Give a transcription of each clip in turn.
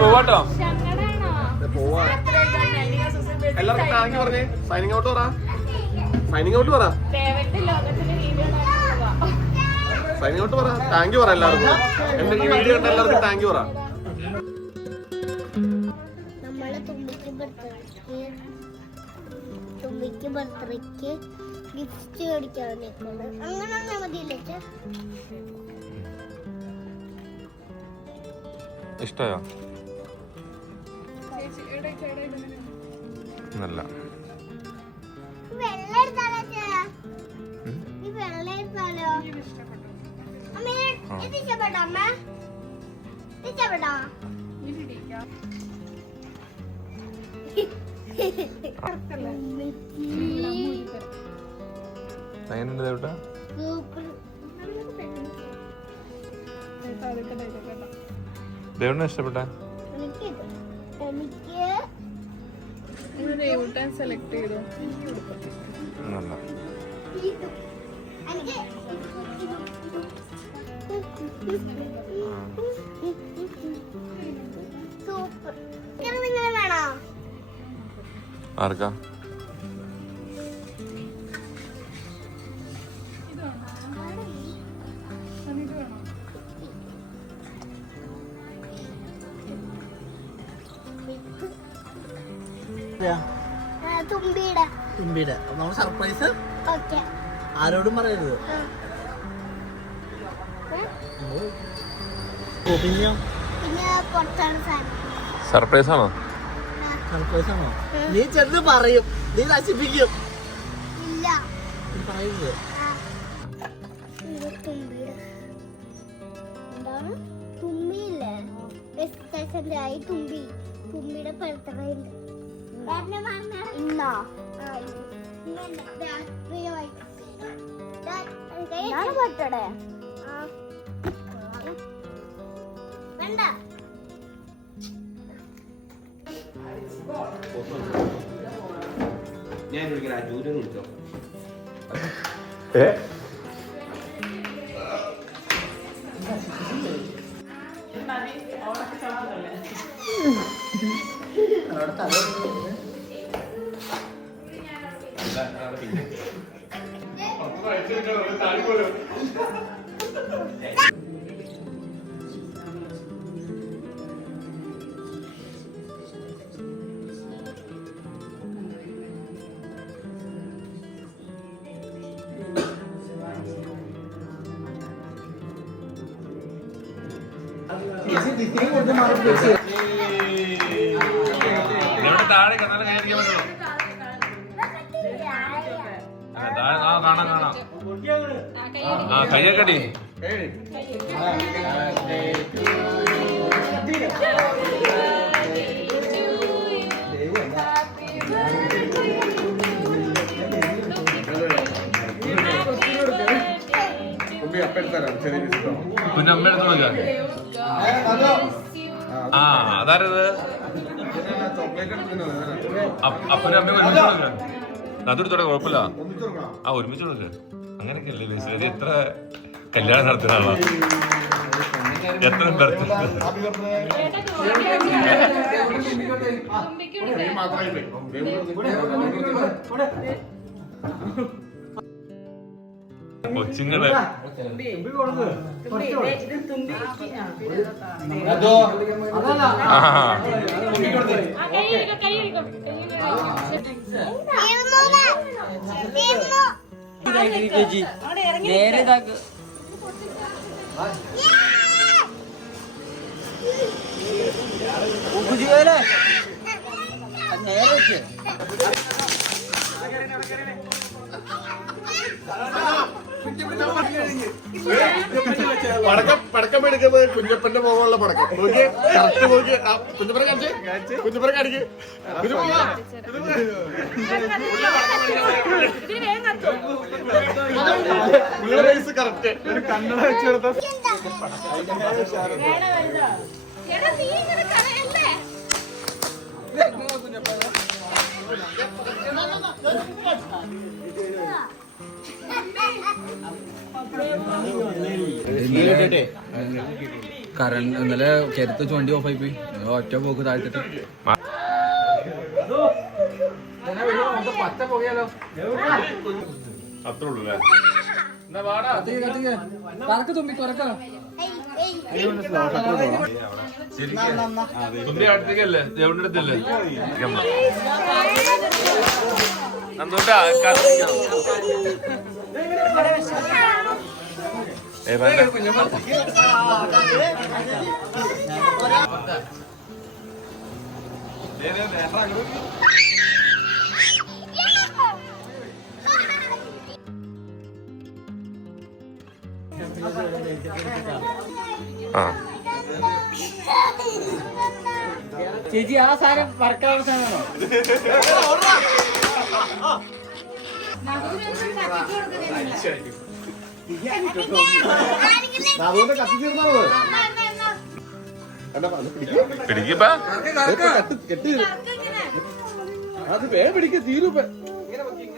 പോവാട്ടോ. എല്ലാവർക്കും താങ്ക് പറഞ്ഞേ. സൈനിങ് ഔട്ട് പറ. സൈനിങ് ഔട്ട് പറ. സൈനിങ് ഔട്ട് പറ. താങ്ക് യു പറ എല്ലാവർക്കും. എന്റെ ഈ വീഡിയോ കണ്ട എല്ലാവർക്കും താങ്ക് യു പറ. തുമ്പിക്ക് ബർത്ത്ഡേക്ക് ഗിഫ്റ്റ് മേടിക്കാൻ അങ്ങനെ മതിയില്ലേ? ഇഷ്ടയോ? നല്ല എങ്ങനെയുണ്ട് ദേവട്ടാ? ദേവണ്ണ ഇഷ്ടപ്പെട്ട? സെലക്ട് ചെയ്തോ? നല്ല ആർക്കാ? തുമ്പിയുടെ നമ്മുടെ സർപ്രൈസ് ആരോടും പറയരുത്. സർപ്രൈസ് ആണോ? സർപ്രൈസ് ആണോ? നീ ചെന്ന് പറയും, നീ നശിപ്പിക്കും. പറയരുത്. തുമ്പിയില്ലേ തുമ്പിയുടെ ബർത്ത്ഡേ ഉണ്ട്. ഇന്നോ ബർത്ത്ഡേ വേണ്ട. ഞാൻ ജൂലിനെ വിളിച്ചോ? താഴെ കാണാൻ കയ്യക്കടി. പിന്നെ അമ്മ എടുത്ത് നോക്കാം. ആ അതാരത്? അപ്പനും അമ്മയും ഒരുമിച്ച് കൊടുക്കാം. അതെടുത്തോടെ കുഴപ്പമില്ല. ആ ഒരുമിച്ച് കൊടുക്ക. അങ്ങനെയൊക്കെ അല്ലേ ശരി. എത്ര കല്യാണം നടത്തുന്ന ആളാ? എത്ര ബർത്ത്ഡേ? കൊച്ചുങ്ങള് നേരെ പടക്കം എടുക്കുന്നത് കുഞ്ഞപ്പന്റെ മുഖമുള്ള പടക്കം നോക്കിയേ. കറക്റ്റ് നോക്കി കുഞ്ഞപ്പന കാണിച്ചേ. കുഞ്ഞപ്പന കാണിക്ക്. കറക്റ്റ് കണ്ണട വെച്ച് കൊടുത്ത കുഞ്ഞപ്പ കറണ്ട് ഇന്നലെ കരുത്ത് വണ്ടി ഓഫായി പോയി ഒറ്റ പോക്ക് താഴ്ത്തിട്ട് പച്ച പോയാലോ അത്രേ ഉള്ളൂ അല്ലേ പറക്ക് തുമ്പി തുറക്കാം തുമ്പി അടുത്തേക്കല്ലേ ദേവന്റെ അടുത്തല്ലേ നന്ദൂട്ടാ ചേച്ചി ആ സാധനം പറക്കാനുള്ള സാധനമാണോ അതുകൊണ്ട് കത്തി തീർന്നാണോ പിടിക്കപ്പാ കെട്ടി അത് വേഗം പിടിക്ക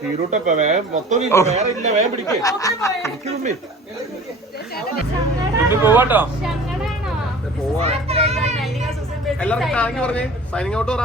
തീരൂട്ടപ്പ വേഗം മൊത്തം വേറെ ഇല്ല വേഗം പിടിക്കേ തുമ്പി തുമ്പി പോവാട്ടോ പോവാ എല്ലാവർക്കും താങ്ക് പറഞ്ഞേ സൈനിങ് ഔട്ട് പറ